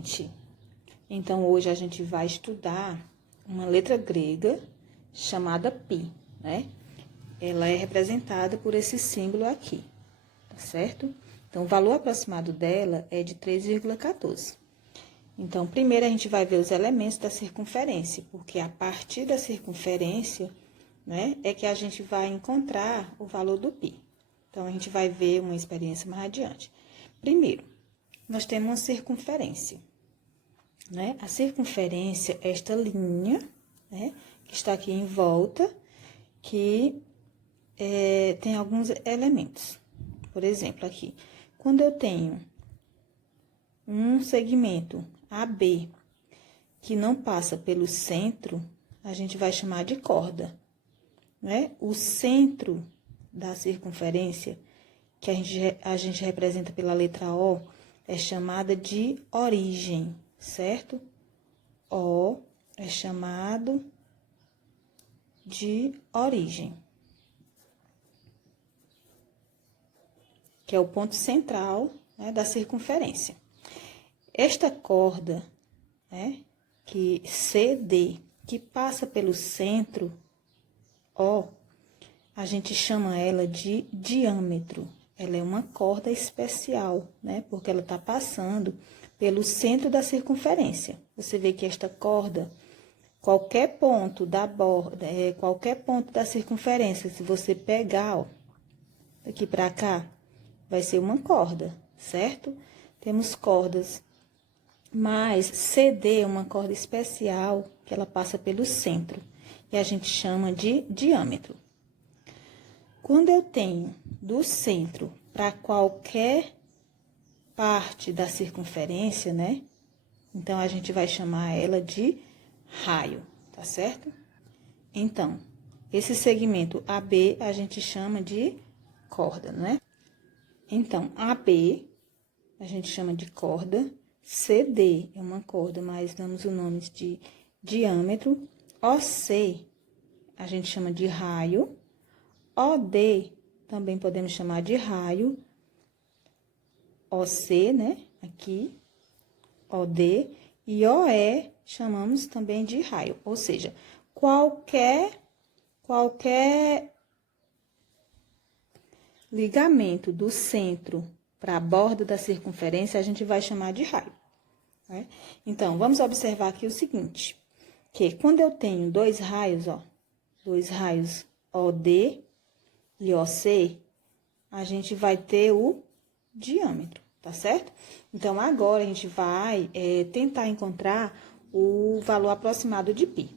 gente. Então, hoje a gente vai estudar uma letra grega chamada π, né? Ela é representada por esse símbolo aqui, tá certo? Então, o valor aproximado dela é de 3,14. Então, primeiro a gente vai ver os elementos da circunferência, porque a partir da circunferência, né, é que a gente vai encontrar o valor do π. Então, a gente vai ver uma experiência mais adiante. Primeiro, nós temos uma circunferência, né? A circunferência é esta linha, né, que está aqui em volta, que tem alguns elementos. Por exemplo, aqui, quando eu tenho um segmento AB que não passa pelo centro, a gente vai chamar de corda, né? O centro da circunferência, que a gente representa pela letra O, é chamada de origem, certo? O é chamado de origem, que é o ponto central, né, da circunferência. Esta corda, né, que CD, que passa pelo centro, O, a gente chama ela de diâmetro. Ela é uma corda especial, né, porque ela está passando pelo centro da circunferência. Você vê que esta corda, qualquer ponto da borda, qualquer ponto da circunferência, se você pegar, ó, daqui para cá, vai ser uma corda, certo? Temos cordas, mas CD é uma corda especial que ela passa pelo centro e a gente chama de diâmetro. Quando eu tenho do centro para qualquer parte da circunferência, né? Então, a gente vai chamar ela de raio, tá certo? Então, esse segmento AB a gente chama de corda, né? Então, AB a gente chama de corda, CD é uma corda, mas damos o nome de diâmetro, OC a gente chama de raio, OD também podemos chamar de raio, OC, né, aqui, OD, e OE chamamos também de raio, ou seja, qualquer ligamento do centro para a borda da circunferência, a gente vai chamar de raio, né? Então, vamos observar aqui o seguinte, que quando eu tenho dois raios, ó, dois raios OD e OC, a gente vai ter o diâmetro, tá certo? Então, agora a gente vai tentar encontrar o valor aproximado de π.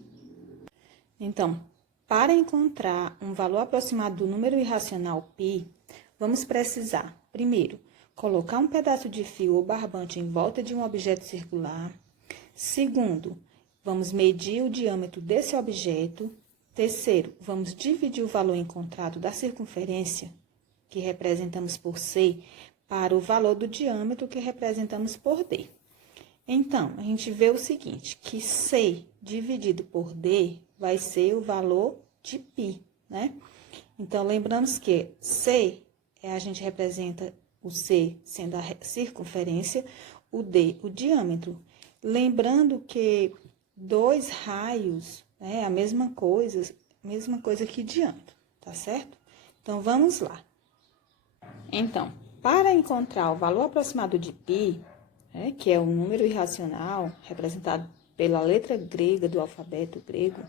Então, para encontrar um valor aproximado do número irracional π, vamos precisar, primeiro, colocar um pedaço de fio ou barbante em volta de um objeto circular. Segundo, vamos medir o diâmetro desse objeto. Terceiro, vamos dividir o valor encontrado da circunferência, que representamos por C, para o valor do diâmetro, que representamos por D. Então, a gente vê o seguinte, que C dividido por D vai ser o valor de π, né? Então, lembramos que C, a gente representa o C sendo a circunferência, o D, o diâmetro. Lembrando que dois raios, né, a mesma coisa que diâmetro, tá certo? Então, vamos lá. Então, para encontrar o valor aproximado de π, né, que é o número irracional representado pela letra grega do alfabeto grego,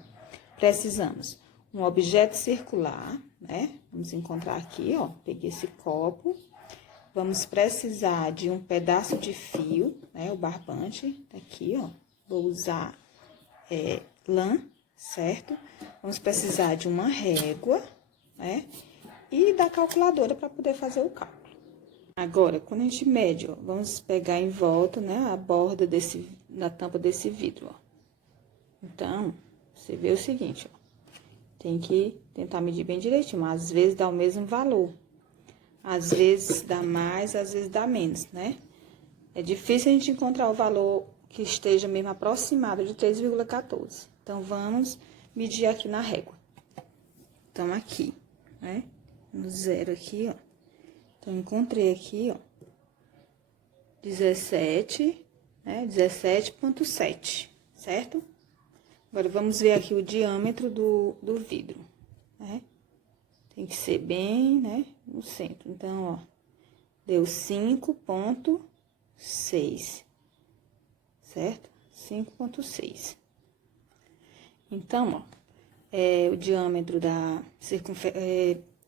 precisamos um objeto circular, né? Vamos encontrar aqui, ó, peguei esse copo. Vamos precisar de um pedaço de fio, né? O barbante, tá aqui, ó. Vou usar lã, certo? Vamos precisar de uma régua, né? E da calculadora para poder fazer o cálculo. Agora, quando a gente mede, ó, vamos pegar em volta, né, a borda da tampa desse vidro, ó. Então, você vê o seguinte, ó, tem que tentar medir bem direitinho, mas às vezes dá o mesmo valor, às vezes dá mais, às vezes dá menos, né? É difícil a gente encontrar o valor que esteja mesmo aproximado de 3,14. Então, vamos medir aqui na régua. Então, aqui, né, no zero aqui, ó. Então, encontrei aqui, ó, 17 né? 17,7, certo? Agora, vamos ver aqui o diâmetro do vidro, né? Tem que ser bem, né, no centro. Então, ó, deu 5,6, certo? 5,6. Então, ó, o diâmetro da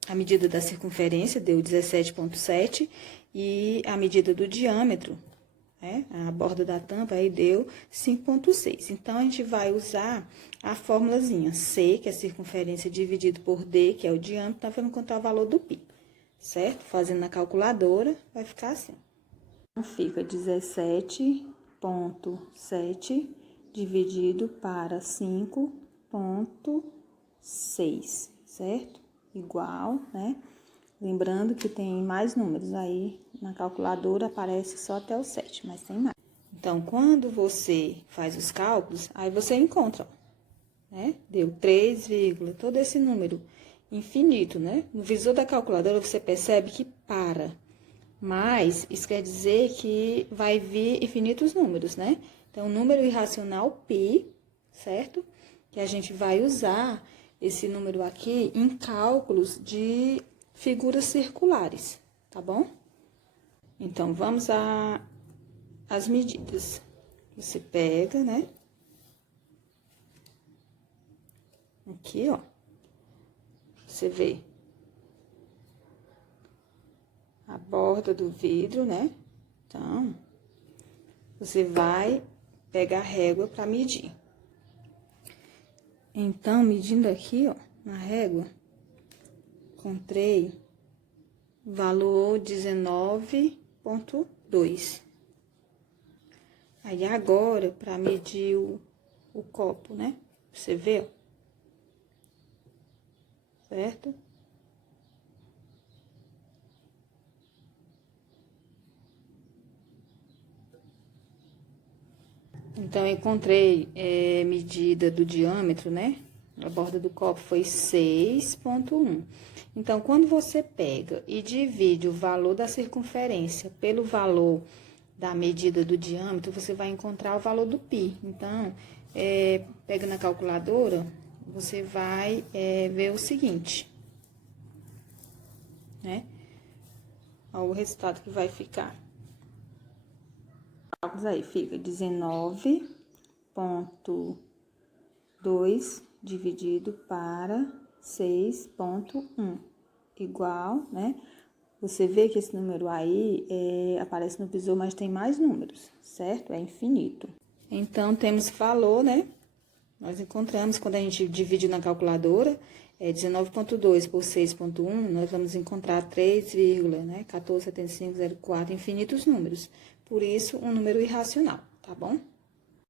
a medida da circunferência deu 17,7 e a medida do diâmetro, né, a borda da tampa, aí deu 5,6. Então, a gente vai usar a formulazinha C, que é a circunferência, dividido por D, que é o diâmetro, tá? Para encontrar o valor do π, certo? Fazendo na calculadora, vai ficar assim. Então, fica 17,7 dividido para 5,6, certo? Igual, né? Lembrando que tem mais números aí na calculadora, aparece só até o 7, mas tem mais. Então, quando você faz os cálculos, aí você encontra, né? Deu 3, todo esse número infinito, né? No visor da calculadora, você percebe que para. Mas isso quer dizer que vai vir infinitos números, né? Então, o número irracional π, certo? Que a gente vai usar esse número aqui em cálculos de figuras circulares, tá bom? Então, vamos às medidas. Você pega, né? Aqui, ó. Você vê a borda do vidro, né? Então, você vai pegar a régua para medir. Então, medindo aqui, ó, na régua, encontrei o valor 19,2. Aí, agora, para medir o copo, né? Você vê, ó. Certo? Então, eu encontrei medida do diâmetro, né? A borda do copo foi 6,1. Então, quando você pega e divide o valor da circunferência pelo valor da medida do diâmetro, você vai encontrar o valor do π. Então, pega na calculadora, você vai ver o seguinte, né? Olha o resultado que vai ficar. Aí fica 19,2 dividido para 6,1 igual, né? Você vê que esse número aí aparece no visor, mas tem mais números, certo? É infinito. Então, temos valor, né? Nós encontramos, quando a gente divide na calculadora, 19,2 por 6,1, nós vamos encontrar 3, né? 14,7504, infinitos números. Por isso, um número irracional, tá bom?